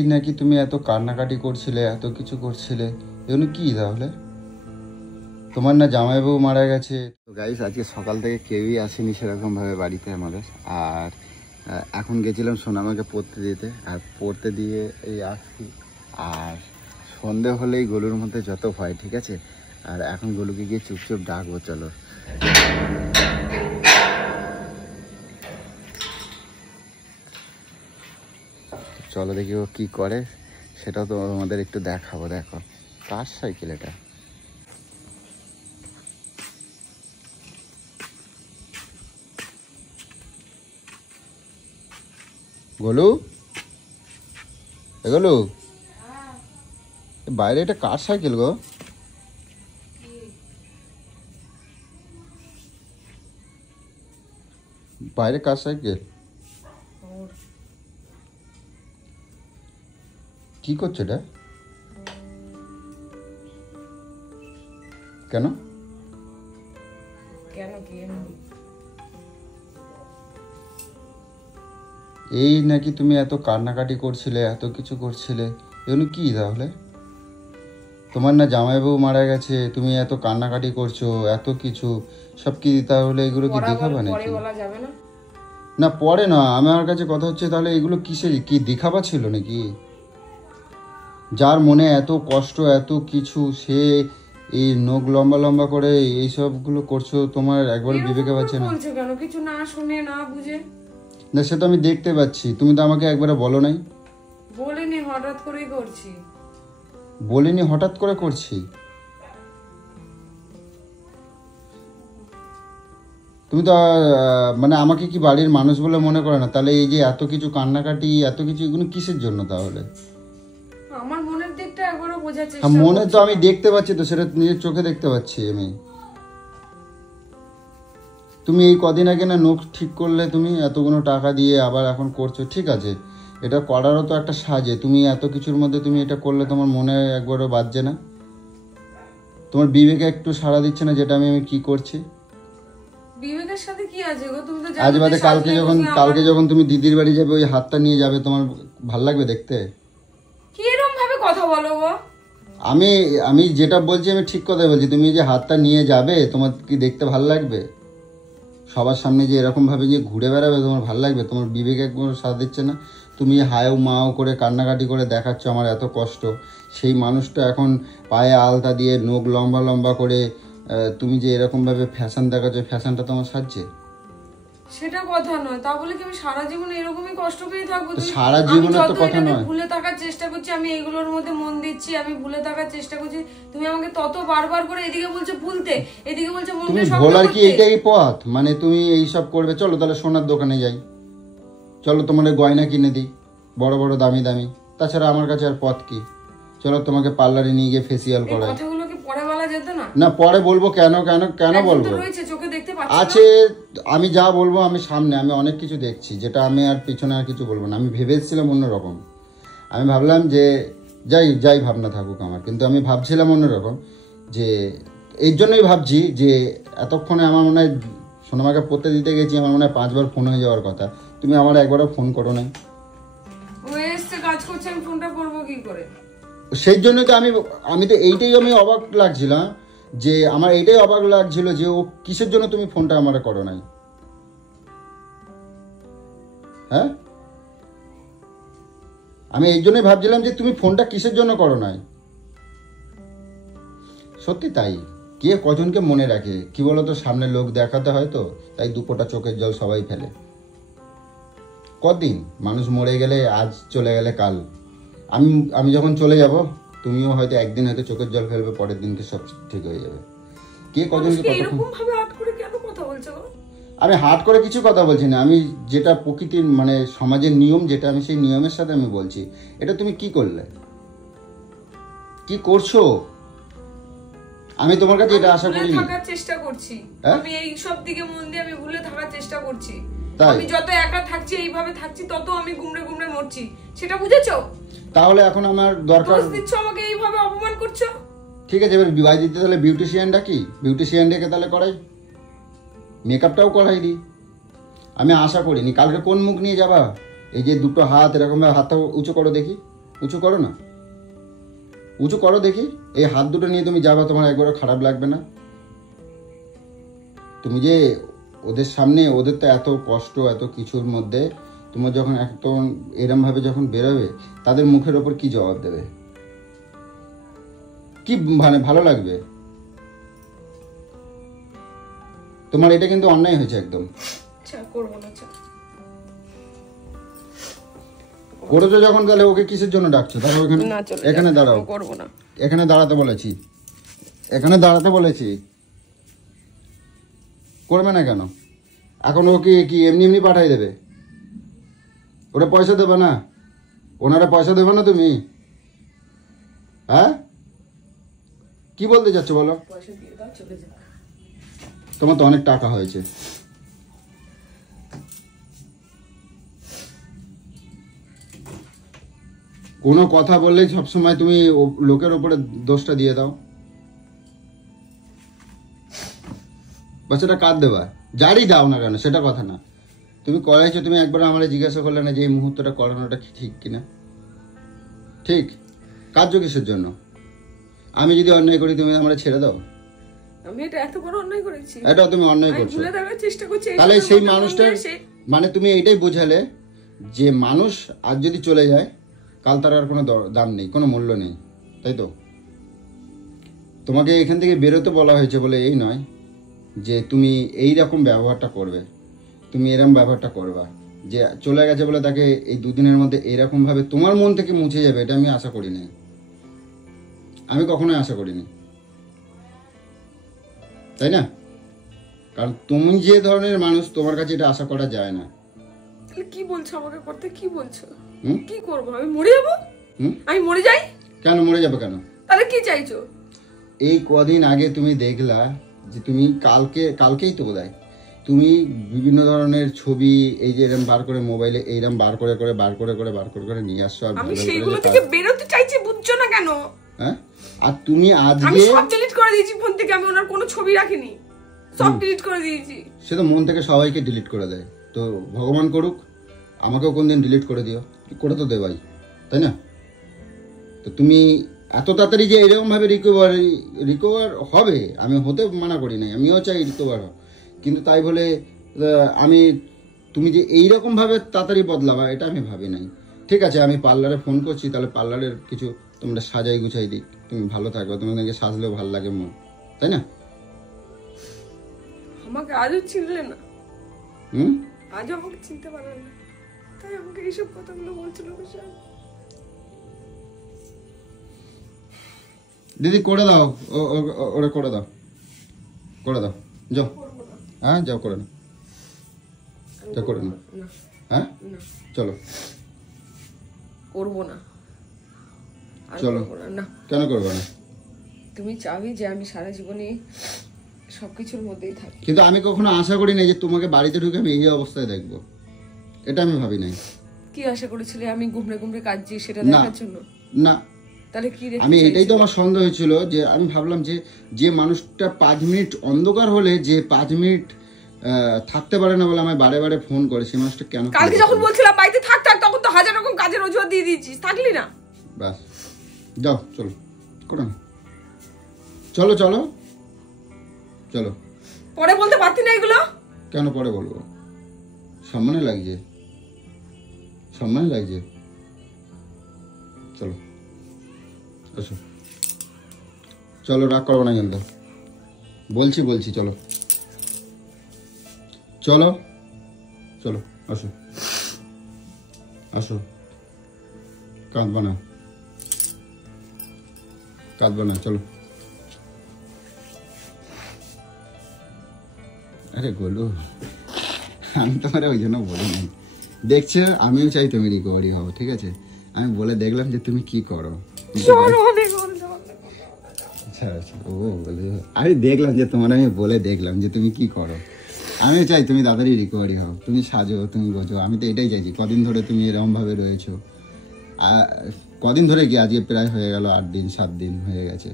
এই নাকি তুমি এত কান্নাকাটি করছিলে, এত কিছু করছিলে, এগুলো কি তাহলে? তোমার না জামাইবাবু মারা গেছে? তো গাইস, আজকে সকাল থেকে কেউই আসেনি সেরকম ভাবে বাড়িতে আমাদের। আর এখন গেছিলাম সোনামাকে পড়তে দিতে, আর পড়তে দিয়ে এই আসছি। আর সন্ধে হলেই গলুর মধ্যে যত ভয়, ঠিক আছে। আর এখন গলুকে গিয়ে চুপচাপ ডাকবো, চলো। চলো দেখি ও কি করে, সেটাও তো আমাদের একটু দেখাবো। দেখো কার সাইকেল এটা? গোলু, গোলু, বাইরে এটা কার সাইকেল গো? বাইরে কার সাইকেল? কি করছো এটা? কেন? এই নাকি তুমি এত কান্নাকাটি করছিলে, এত কিছু করছিলে, এগুলো কি তাহলে? তোমার না জামাইবাবু মারা গেছে, তুমি এত কান্নাকাটি করছো, এত কিছু সব কি তাহলে এগুলো কি দেখাবা নাকি? না পরে না, আমার কাছে কথা হচ্ছে তাহলে এগুলো কিসের, কি দেখাবা ছিল নাকি? যার মনে এত কষ্ট, এত কিছু, সে এই নখ লম্বা লম্বা করে এই সবগুলো করছো, তোমার একবার বিবেকে পাচ্ছে না? কেন কিছু না শুনে না বুঝে? না সে তো আমি দেখতে পাচ্ছি, তুমি তো আমাকে একবারে বলো নাই। বলিনি, হঠাৎ করেই করছি। বলিনি, হঠাৎ করে করছি? তুমি তো মানে আমাকে কি বাড়ির মানুষ বলে মনে করে না? তাহলে এই যে এত কিছু কান্নাকাটি, এত কিছু, এগুলো কিসের জন্য তাহলে? আমার মনের দিকটা একবারও বোঝার চেষ্টা করছি। মনে তো আমি দেখতে পাচ্ছি, তো সেটা নিজের চোখে দেখতে পাচ্ছি আমি। তুমি এই কদিন আগে না নখ ঠিক করলে, তুমি এতগুলো টাকা দিয়ে আবার এখন করছো, ঠিক আছে, এটা করারও তো একটা সাজে। তুমি এত কিছুর মধ্যে তুমি এটা করলে, তোমার মনে একবারও বাজছে না? তোমার বিবেকে একটু সাড়া দিচ্ছে না যেটা আমি কি করছি? বিবেকের সাথে কি আছে গো? তুমি তো জানো আজ বাদে কালকে যখন তুমি দিদির বাড়ি যাবে, ওই হাতটা নিয়ে যাবে, তোমার ভাল লাগবে দেখতে? কি এরকম ভাবে কথা বলো গো? আমি যেটা বলছি আমি ঠিক কথা বলছি। তুমি যে হাতটা নিয়ে যাবে, তোমার কি দেখতে ভাল লাগবে? সবার সামনে যে এরকম ভাবে যে ঘুরে বেড়াবে, তোমার ভাল লাগবে? তোমার বিবেক একবার সাথ দিচ্ছে না। তুমি হাও মাও করে কান্নাকাটি করে দেখাচ্ছ আমার এত কষ্ট। সেই মানুষটা এখন পায়ে আলতা দিয়ে নখ লম্বা লম্বা করে তুমি যে এরকম ভাবে ফ্যাশন দেখাচ্ছ, ফ্যাশনটা তোমার সাজছে? সেটা কথা নয়, তা বলে কি আমি সারা জীবন এরকমই কষ্ট পেয়ে থাকবো? সারা জীবনে তো কথা নয়। ভুলে থাকার চেষ্টা করছি, আমি এইগুলোর মধ্যে মন দিচ্ছি, আমি ভুলে থাকার চেষ্টা করছি। তুমি আমাকে তত বারবার করে এদিকে বলছো ভুলতে, এদিকে বলছো মনকে শক্ত করতে। ভোলার কি এইটাই পথ? মানে তুমি এই সব করবে? চলো তাহলে সোনার দোকানে যাই, চলো তোমার গয়না কিনে দিই বড় বড় দামি দামি। তাছাড়া আমার কাছে আর পথ কি? চলো তোমাকে পার্লারে নিয়ে গিয়ে ফেসিয়াল করাই। কথাগুলো কি পরে বলা যেত না? না পরে বলবো। কেন কেন কেন বলবো? চোখে দেখতে পাচ্ছি আছে, আমি যা বলবো, আমি সামনে আমি অনেক কিছু দেখছি, যেটা আমি আর পিছনে আর কিছু বলবো না। আমি ভেবেছিলাম অন্যরকম। আমি ভাবলাম যে যাই ভাবনা থাকুক আমার, কিন্তু আমি ভাবছিলাম অন্যরকম। যে এর জন্যই ভাবছি যে এতক্ষণে আমার মনে হয় সোনামাকে পড়তে দিতে গেছি, আমার মনে হয় 5 বার ফোন হয়ে যাওয়ার কথা। তুমি আমার একবারও ফোন করো নাই। ও এসে কাজ করছে, আমি ফোনটা করবো কি করে? সেই জন্যই তো আমি তো এইটাই আমি অবাক লাগছিলাম, যে আমার এইটাই অবাক লাগছিল যে ও কিসের জন্য তুমি ফোনটা আমার করো নাই। হ্যাঁ, আমি এই জন্যই ভাবছিলাম যে তুমি ফোনটা কিসের জন্য করো নাই। সত্যি তাই, কে কজনকে মনে রাখে কি বলতো? সামনে লোক দেখাতে হয়, তো তাই দুপোটা চোখের জল সবাই ফেলে। কদিন মানুষ মরে গেলে, আজ চলে গেলে কাল। আমি যখন চলে যাব, তুমিও হয়তো একদিন হয়তো চোখের জল ফেলবে, পরের দিনকে সব ঠিক হয়ে যাবে। কে কজনকে আমি হাট করে কিছু কথা বলছি না। আমি যেটা প্রকৃতির মানে সমাজের নিয়ম, যেটা আমি সেই নিয়মের সাথে আমি বলছি। এটা তুমি কি করলে, কি করছো? আমি তোমার কাছে এটা আশা করিনি। থাকার চেষ্টা করছি, আমি এই সব দিকে মন দিয়ে আমি ভুলে থাকার চেষ্টা করছি। আমি যত একা থাকছি, এইভাবে থাকছি, তত আমি গুমড়ে গুমড়ে মরছি। সেটা বুঝেছো? তাহলে এখন আমার দরকার দিচ্ছ আমাকে, এইভাবে অপমান করছো। ঠিক আছে, এবার বিবাহ দিতে তাহলে বিউটিশিয়ান ডাকি, বিউটিশিয়ান ডেকে তাহলে করাই, মেকআপটাও করাই দিই। আমি আশা করিনি। কালকে কোন মুখ নিয়ে যাবা? এই যে দুটো হাত এরকম, হাতটা উঁচু করো দেখি, উঁচু করো না, উঁচু করো দেখি। এই হাত দুটো নিয়ে তুমি যাবা, তোমার একবারও খারাপ লাগবে না? তুমি যে ওদের সামনে, ওদের তো এত কষ্ট, এত কিছুর মধ্যে তোমার যখন একদম এরম ভাবে যখন বেরোবে, তাদের মুখের ওপর কি জবাব দেবে? কি মানে ভালো লাগবে? তোমার এটা কিন্তু অন্যায় হয়েছে একদম। করেছো যখন, তাহলে ওকে কিসের জন্য ডাকছো? তাহলে এখানে দাঁড়াও, এখানে দাঁড়াতে বলেছি, এখানে দাঁড়াতে বলেছি। করবে না কেন? এখন ওকে কি এমনি এমনি পাঠাই দেবে? ওরা পয়সা দেবে না? ওনারা পয়সা দেবে না? তুমি হ্যাঁ কি বলতে চাচ্ছ বলো? তোমার তো অনেক টাকা হয়েছে। কোনো কথা বললেই সবসময় তুমি লোকের ওপরে দোষটা দিয়ে দাও। বাচ্চাটা কাঁদ দেবা, যারই দাও না কেন সেটা কথা না। তুমি করাইছো, তুমি একবার আমাকে জিজ্ঞাসা করলে না যে এই মুহূর্তটা করানোটা ঠিক কিনা? ঠিক কার্য কিসের জন্য? আমি যদি অন্যায় করি তুমি আমরা ছেড়ে দাও? আমি এটা এত বড় অন্যায় করেছি? এটা তুমি অন্যায় করছো। ভুলে দেওয়ার চেষ্টা করছি। তাহলে সেই মানুষটার মানে তুমি এইটাই বোঝালে যে মানুষ আজ যদি চলে যায়, কাল তার আর কোনো দাম নেই, কোনো মূল্য নেই, তাই তো? তোমাকে এখান থেকে বেরোতে বলা হয়েছে বলে এই নয় যে তুমি এই রকম ব্যবহারটা করবে, তুমি এরকম ব্যবহারটা করবা। যে চলে গেছে বলে তাকে এই দুদিনের মধ্যে এইরকম ভাবে তোমার মন থেকে মুছে যাবে, এটা আমি আশা করি নাই, আমি কখনোই আশা করিনি, তাই না? কারণ তুমি যে ধরনের মানুষ, তোমার কাছে এটা আশা করা যায় না। কি বলছো আমাকে করতে? কি বলছো? কি করবো? আমি মরে যাবো? আমি মরে যাই? কেন মরে যাবে কেন? তাহলে কি চাইছো? এই কদিন আগে তুমি দেখলা যে তুমি কালকেই তো বোধহয় তুমি বিভিন্ন ধরনের ছবি এই যে এরকম বার করে মোবাইলে এইরকম বার করে নিয়ে আসছো। আমি সেইগুলো থেকে বেরোতে চাইছি, বুঝছো না কেন? হ্যাঁ, আর তুমি আজকে আমি সব ডিলিট করে দিয়েছি ফোন থেকে, আমি ওনার কোনো ছবি রাখিনি, সব ডিলিট করে দিয়েছি। সে তো মন থেকে সবাইকে ডিলিট করে দেয়, তো ভগবান করুক, আমাকেও কোনদিন ডিলিট করে দিও, করে তো দেবাই, তাই না? তো তুমি এত তাড়াতাড়ি যে এরকম ভাবে রিকভার হবে, আমি হতে মানা করি নাই, আমিও চাই রিকভার হোক, কিন্তু তাই বলে তুমি যে এইরকম ভাবে তাড়াতাড়ি বদলাবা এটা আমি ভাবি নাই। ঠিক আছে, আমি পার্লারে ফোন করছি, তাহলে পার্লারের কিছু তোমরা সাজাই গুছাই দিই, তুমি ভালো থাকবে, তোমাদেরকে সাজলেও ভালো লাগে মন, তাই না? আমাকে আজও চিনলে না, আজও আমাকে চিনতে পারলেন না, তাই আমাকে এইসব কথাগুলো বলছিল। দিদি করে দাও, ওরা করে দাও, যাও। হ্যাঁ যাও, করে নাও, যাও করে নাও। হ্যাঁ চলো, করবো না, চলো। কেন করবো না? তুমি চাবি যে আমি সারা জীবনে সবকিছুর মধ্যেই থাকি, কিন্তু আমি কখনো আশা করি নাই যে তোমাকে বাড়িতে ঢুকে আমি এই অবস্থায় দেখবো, এটা আমি ভাবি নাই। কি আশা করেছিলে? আমি ঘুমড়ে ঘুমড়ে কাঁদছি সেটা দেখার জন্য? না, তাহলে কি? আমি এটাই তো আমার সন্দেহ হয়েছিল, যে আমি ভাবলাম যে মানুষটা 5 মিনিট অন্ধকার হলে যে 5 মিনিট থাকতে পারে না বলে আমায় বারে বারে ফোন করে, সেই মানুষটা কেন? কালকে যখন বলছিলাম বাড়িতে থাক তখন তো হাজার রকম কাজের অজুহাত দিয়ে দিয়েছিস, থাকলি না। বাস, যাও, চলো করে নাও, চলো চলো চলো। পরে বলতে পারতি না এগুলো? কেন পরে বলবো? সম্মানে লাগছে, সম্মানে লাগছে। চলো আসো, চলো, রাগ করবো না কিন্তু, বলছি চলো চলো চলো, আসো আসো, কাঁদবা না, চলো। আরে গোলু, আমি তোমার ওই জন্য বলি নাই, দেখছো আমিও চাই তুমি রিকভারি হও, ঠিক আছে? আমি বলে দেখলাম যে তুমি কি করো, আমি দেখলাম যে তোমার, আমি বলে দেখলাম যে তুমি কি করো, আমি চাই তুমি তাড়াতাড়ি রিকভারি হও, তুমি সাজো, তুমি বোঝো, আমি তো এটাই চাইছি। কদিন ধরে তুমি এরকম ভাবে রয়েছো, কদিন ধরে কি আজকে প্রায় হয়ে গেল 8 দিন 7 দিন হয়ে গেছে,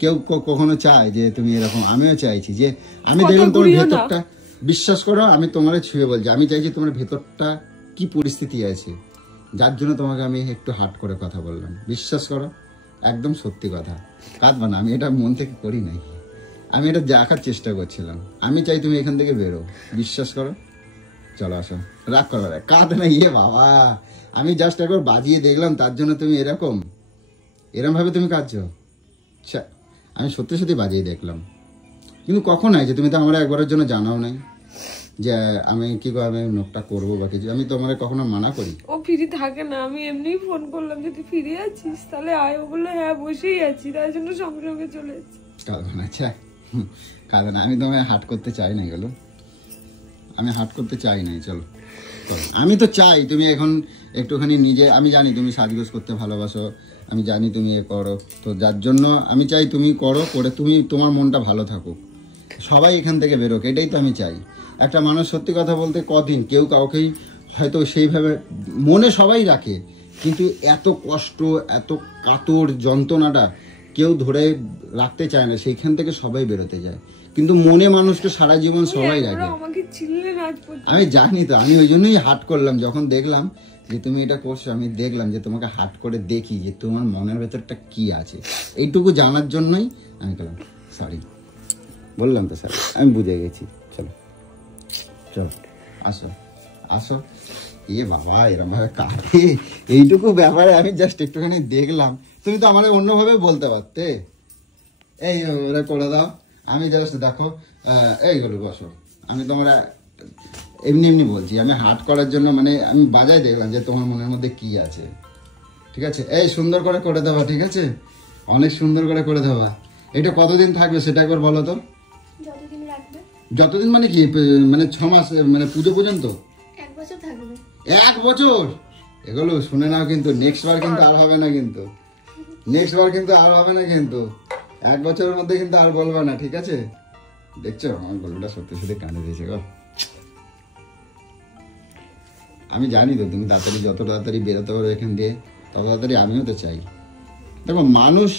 কেউ কখনো চায় যে তুমি এরকম? আমিও চাইছি যে আমি দেখলাম তোমার ভেতরটা, বিশ্বাস করো আমি তোমার ছুঁয়ে বলছি, আমি চাইছি তোমার ভেতরটা কি পরিস্থিতি আছে, যার জন্য তোমাকে আমি একটু হাট করে কথা বললাম। বিশ্বাস করো, একদম সত্যি কথা, কাঁদবা না, আমি এটা মন থেকে করি নাই, আমি এটা দেখার চেষ্টা করছিলাম। আমি চাই তুমি এখান থেকে বেরো, বিশ্বাস করো। চলো আসো, রাগ করো, কাঁদ না, ইয়ে বাবা, আমি জাস্ট একবার বাজিয়ে দেখলাম, তার জন্য তুমি এরমভাবে তুমি কাঁদছো। আমি সত্যি সত্যি বাজিয়ে দেখলাম, কিন্তু কখন হয় যে তুমি তো আমার একবারের জন্য জানাও নাই যে আমি কি করে নোটটা করবো বা কিছু। আমি তোমার কখনো মানা করি? ও ফ্রি থাকে না, আমি এমনি ফোন করলাম যে তুই ফ্রি আছিস, তাহলে আয়। ও বললো হ্যাঁ বসেই আছি, তাই জন্য সঙ্গে সঙ্গে চলে এসেছি। কাঁদো না, আচ্ছা কাঁদো না, আমি তোমায় হাট করতে চাই না, গেলো আমি হাট করতে চাই নাই। চলো, আমি তো চাই তুমি এখন একটুখানি নিজে, আমি জানি তুমি সাজগোজ করতে ভালোবাসো, আমি জানি তুমি এ করো, তো যার জন্য আমি চাই তুমি করো, করে তুমি তোমার মনটা ভালো থাকুক, সবাই এখান থেকে বেরোক, এটাই তো আমি চাই। একটা মানুষ সত্যি কথা বলতে কদিন কেউ কাউকেই হয়তো সেইভাবে মনে সবাই রাখে, কিন্তু এত কষ্ট, এত কাতর যন্ত্রণাটা কেউ ধরে রাখতে চায় না, সেইখান থেকে সবাই বেরোতে যায়, কিন্তু মনে মানুষকে সারা জীবন সবাই রাখে। আমি জানি তো, আমি ওই জন্যই হাট করলাম, যখন দেখলাম যে তুমি এটা করছো, আমি দেখলাম যে তোমাকে হাট করে দেখি যে তোমার মনের ভেতরটা কি আছে, এইটুকু জানার জন্যই আমি করলাম। সরি, বললাম তো স্যার, আমি বুঝে গেছি। চলো চলো, আসো আসো। এ বাবা, এরকম ভাবে কাঁদে, এইটুকু ব্যাপারে আমি জাস্ট একটুখানি দেখলাম, তুমি তো আমার অন্যভাবে বলতে পারতে, এই ওরা করে দাও, আমি জাস্ট দেখো এইগুলো বসো, আমি তোমরা এমনি এমনি বলছি, আমি হাট করার জন্য মানে আমি বাজায় দেখলাম যে তোমার মনের মধ্যে কি আছে। ঠিক আছে, এই সুন্দর করে করে দেওয়া, ঠিক আছে, অনেক সুন্দর করে দেওয়া। এটা কতদিন থাকবে সেটা একবার বলো তো। যতদিন মানে কি, মানে 6 মাস, মানে পুজো পর্যন্ত 1 বছর থাকবে। 1 বছর? এগুলো শুনে নাও, কিন্তু নেক্সট বার কিন্তু আর হবে না, কিন্তু নেক্সট বার কিন্তু আর হবে না, কিন্তু 1 বছরের মধ্যে কিন্তু আর বলবা না, ঠিক আছে? দেখছো আমার গল্পটা সত্যি সত্যি কাঁদে দিয়েছে গো। আমি জানি তো তুমি তাড়াতাড়ি, যত তাড়াতাড়ি বেরোতে পারো এখান দিয়ে, তত তাড়াতাড়ি আমিও তো চাই। দেখো, মানুষ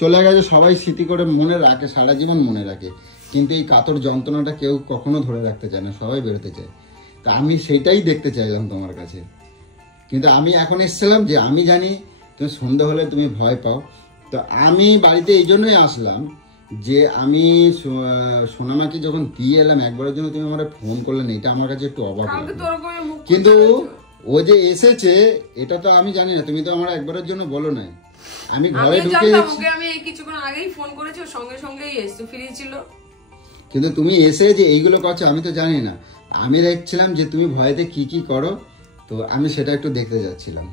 চলে গেছে, সবাই স্মৃতি করে মনে রাখে, সারা জীবন মনে রাখে, কিন্তু এই কাতর যন্ত্রণাটা কেউ কখনো ধরে রাখতে চায় না, সবাই বেরোতে চায়। তা আমি সেটাই দেখতে চাইলাম তোমার কাছে, কিন্তু আমি এখন এসেছিলাম যে আমি জানি তুমি সন্ধ্যা হলে তুমি ভয় পাও, তো আমি বাড়িতে এই জন্যই আসলাম যে আমি সোনামাকে যখন দিয়ে এলাম একবারের জন্য তুমি আমার ফোন করলে না, এটা আমার কাছে একটু অবাক লাগলো। কিন্তু ও যে এসেছে এটা তো আমি জানি না, তুমি তো আমার একবারের জন্য বলো নাই, আমি ঘরে ঢুকে আমি এই কিছুক্ষণ আগেই ফোন করেছি, ও সঙ্গে সঙ্গেই এসে ফ্রি ছিল, কিন্তু তুমি এসে যে এইগুলো করছো আমি তো জানি না, আমি দেখছিলাম যে তুমি ভয়েতে কি কি করো, তো আমি সেটা একটু দেখতে যাচ্ছিলাম,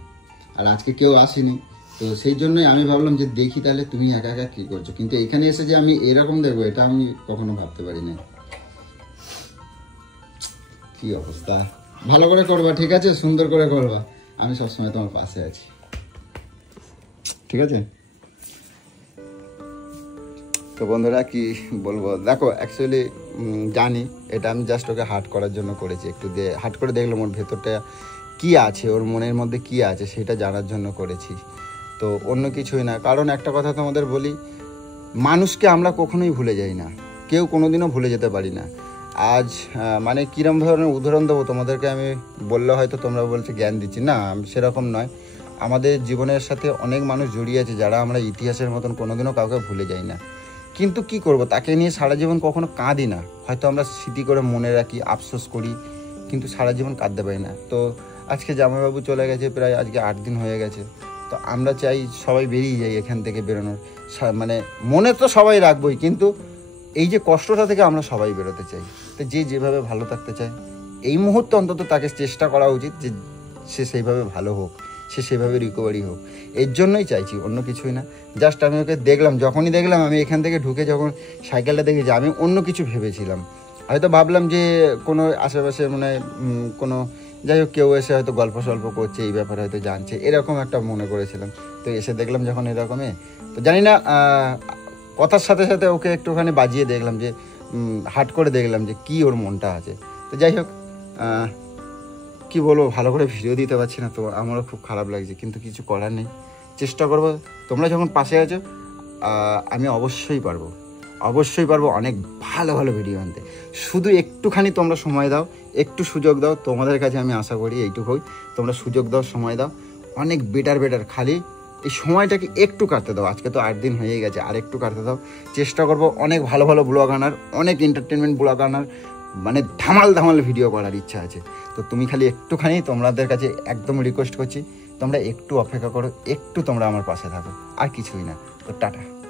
আর আজকে কেউ আসেনি, তো সেই জন্যই আমি ভাবলাম যে দেখি তাহলে তুমি একা একা কি করছো, কিন্তু এখানে এসে যে আমি এরকম দেখবো এটা আমি কখনো ভাবতে পারি না। কি অবস্থা, ভালো করে করবা, ঠিক আছে, সুন্দর করে করবা, আমি সবসময় তোমার পাশে আছি, ঠিক আছে? তো বন্ধুরা কি বলবো, দেখো অ্যাকচুয়ালি জানি এটা আমি জাস্ট ওকে হাট করার জন্য করেছি, একটু হাট করে দেখলাম ওর ভেতরটা কি আছে, ওর মনের মধ্যে কি আছে সেটা জানার জন্য করেছি, তো অন্য কিছুই না। কারণ একটা কথা তোমাদের বলি, মানুষকে আমরা কখনোই ভুলে যাই না, কেউ কোনোদিনও ভুলে যেতে পারি না। আজ মানে কীরকম ধরনের উদাহরণ দেবো তোমাদেরকে, আমি বললে হয়তো তোমরা বলছো জ্ঞান দিচ্ছি, না সেরকম নয়। আমাদের জীবনের সাথে অনেক মানুষ জড়িয়ে আছে যারা আমরা ইতিহাসের মতন কোনোদিনও কাউকে ভুলে যাই না, কিন্তু কি করব, তাকে নিয়ে সারা জীবন কখনো কাঁদি না, হয়তো আমরা স্মৃতি করে মনে রাখি, আফসোস করি, কিন্তু সারা জীবন কাঁদতে পারি না। তো আজকে জামাইবাবু চলে গেছে, প্রায় আজকে 8 দিন হয়ে গেছে, তো আমরা চাই সবাই বেরিয়ে যাই এখান থেকে, বেরোনোর মানে মনে তো সবাই রাখবোই, কিন্তু এই যে কষ্টটা থেকে আমরা সবাই বেরোতে চাই। তো যে যেভাবে ভালো থাকতে চায় এই মুহূর্তে অন্তত তাকে চেষ্টা করা উচিত যে সে সেইভাবে ভালো হোক, সে সেভাবে রিকভারি হোক, এর জন্যই চাইছি, অন্য কিছুই না। জাস্ট আমি ওকে দেখলাম, যখনই দেখলাম আমি এখান থেকে ঢুকে যখন সাইকেলটা দেখেছি, আমি অন্য কিছু ভেবেছিলাম, হয়তো ভাবলাম যে কোনো আশেপাশে মানে কোনো যাই হোক কেউ এসে হয়তো গল্প সল্প করছে, এই ব্যাপারে হয়তো জানছে, এরকম একটা মনে করেছিলাম। তো এসে দেখলাম যখন এরকমই, তো জানি না কথার সাথে সাথে ওকে একটুখানি বাজিয়ে দেখলাম, যে হাট করে দেখলাম যে কি ওর মনটা আছে। তো যাই হোক, কি বলবো, ভালো করে ভিডিও দিতে পারছি না, তো আমারও খুব খারাপ লাগছে, কিন্তু কিছু করার নেই, চেষ্টা করবো। তোমরা যখন পাশে আছো আমি অবশ্যই পারবো অনেক ভালো ভালো ভিডিও আনতে, শুধু একটুখানি তোমরা সময় দাও, একটু সুযোগ দাও, তোমাদের কাছে আমি আশা করি এইটুকুই, তোমরা সুযোগ দাও, সময় দাও, অনেক বেটার। খালি এই সময়টাকে একটু কাটতে দাও। আজকে তো 8 দিন হয়ে গেছে, আর একটু কাটতে দাও। চেষ্টা করবো অনেক ভালো ব্লগ আনার, অনেক এন্টারটেনমেন্ট ব্লগ আনার, মানে ধামাল ভিডিও করার ইচ্ছা আছে। তো তুমি খালি একটুখানি, তোমাদের কাছে একদম রিকোয়েস্ট করছি, তোমরা একটু অপেক্ষা করো, একটু তোমরা আমার পাশে থাকো, আর কিছুই না। তো টাটা।